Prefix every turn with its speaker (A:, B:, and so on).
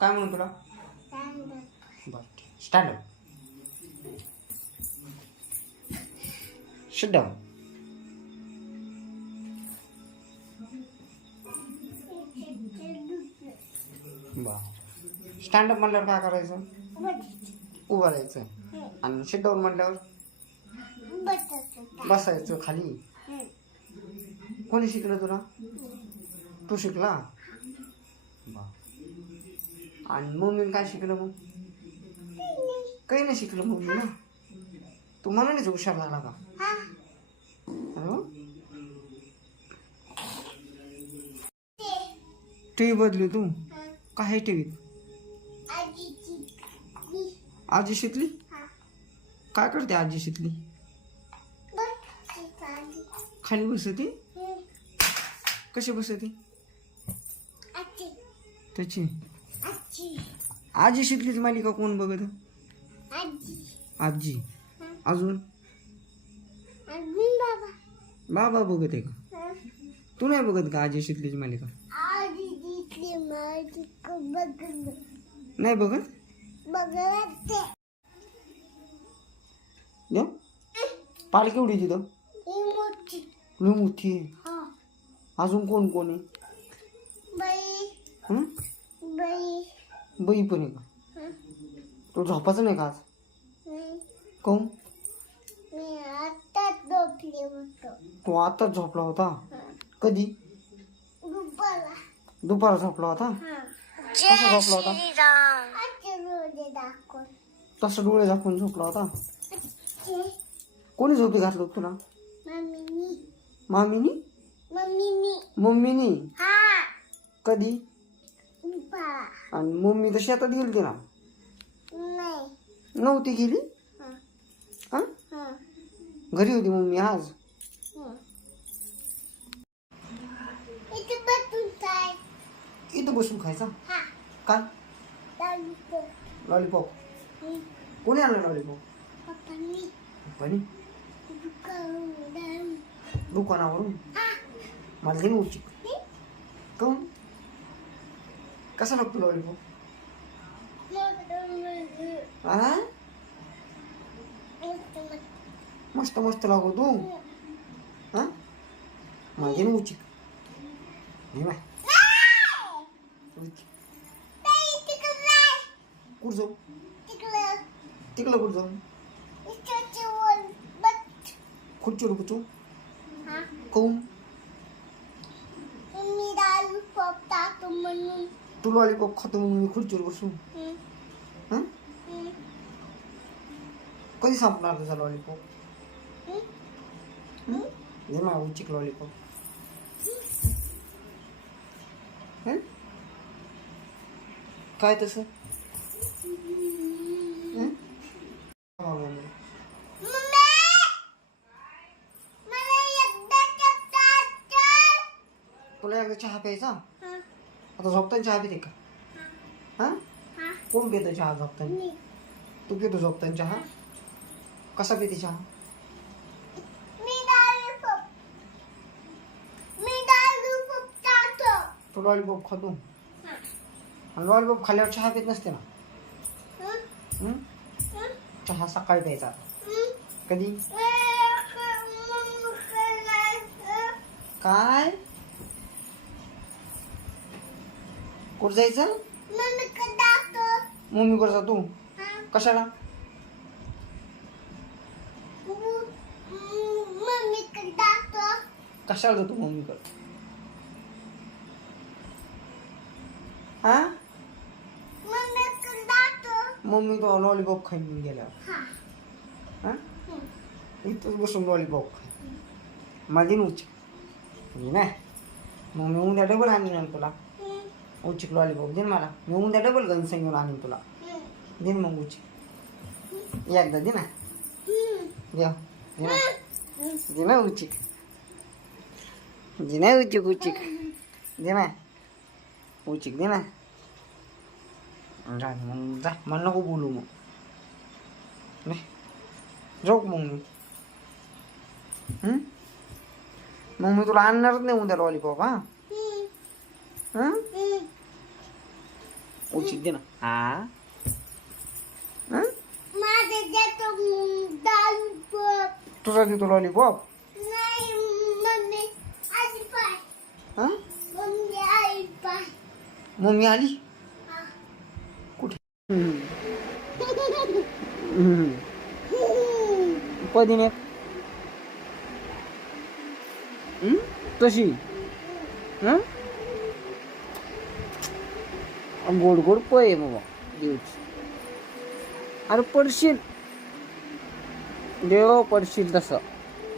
A: काय म्हणून तुला? बर स्टँड अप शिट डाऊन बर. स्टँड अप म्हटल्यावर काय करायचं? उभं राहायचं. आणि शिट डाऊन म्हटल्यावर बसायचं खाली. कोणी शिकलं तुला? तू शिकला? बा आणि मम्मीने काय शिकलं मग? काही नाही शिकलं मम्मी ना. तू मनानेच हुशार झाला का? अरे टी व्ही बदली तू? काय टी व्हीत आजी शिकली. काय करते आजी शिकली? खाली बसते? कशी बसते? त्याची? आजी. शिकलीच मालिका कोण बघत? आजी. अजून? बाबा. बघत आहे का? तू नाही बघत का आजी शिकलीची मालिका? नाही बघत? पाल केवढी तिथं. लई मोठी आहे. अजून कोण कोण आहे? हं? बाई पण आहे का? तो झोपाचं नाही का आज? काऊन तो आताच झोपला होता? कधी? दुपार झोपला होता? कसा झोपला होता? तसं डोळे झाकून झोपला होता? कोणी झोपी घातलं होतं तुला? मामीनी. मम्मीनी. कधी? आणि मम्मी तर शेतात गेली ना? नव्हती गेली? हा. घरी होती मम्मी आज? इथं बसून खायचा? काय? लॉलीपॉप. कोणी आणलं लॉलीपॉप? पप्पानी. दुकानावरून. मला दे उची काऊन? कसा लागतो लॉलीपॉप हा मस्त मस्त लागो तू हा मला दे उची दे बाय कुठं जाऊ तिकडं कुठं जाऊ बसू काऊन तू लॉलीपॉप खातो म्हणून मी खुर्चीवर बसू हा कधी संपणार तुझा लॉलीपॉप दे मला उचिक लॉलीपॉप हं? काय तसं हं? हा, मम्मी. तुला एकदा चहा प्यायचा आता झोपताना चहा पिते का? हा? कोण पितो चहा झोपताना? तू पितो झोपताना चहा? कसा पिते चहा? तू लॉलीपॉप खातो? आणि लॉलीपॉप खाल्ल्यावर चहा पित नसते ना? चहा सकाळी प्यायचा. कधी? काय? कुठं जायचं? मम्मी कडे जातो. कशाला? कशाला जातो मम्मी कडे? हा? मम्मी तो लॉलीपॉप खाईन गेल्यावर. हा. इथंच बसून लॉलीपॉप खाई माझी उच नाही. मग मी उद्या डबल आणीन तुला. उचिक लॉलीपॉप दे मला. मी उद्या डबल गन घेऊन आणीन तुला. दे मग उचिक. एकदा दे ना. दे ना. उचिक. दे ना उचिक उचिक. दे ना. उचिक दे ना. जा मग जा. मला नको बोलू मग. नाही जाऊ मग मी? मग मी तुला आणणारच नाही उद्या लॉलीपॉप हा? उचित दे ना. हा? हं? तुझा देतो लॉलीपॉप
B: नाही मम्मी
A: हा? आली
B: हा.
A: कुठे? हम्म. हम्म. कधी ने. हम्म? तशी. हं? गोड गोड पोहे बाबा देवची अरे पडशील. देव पडशील तसं.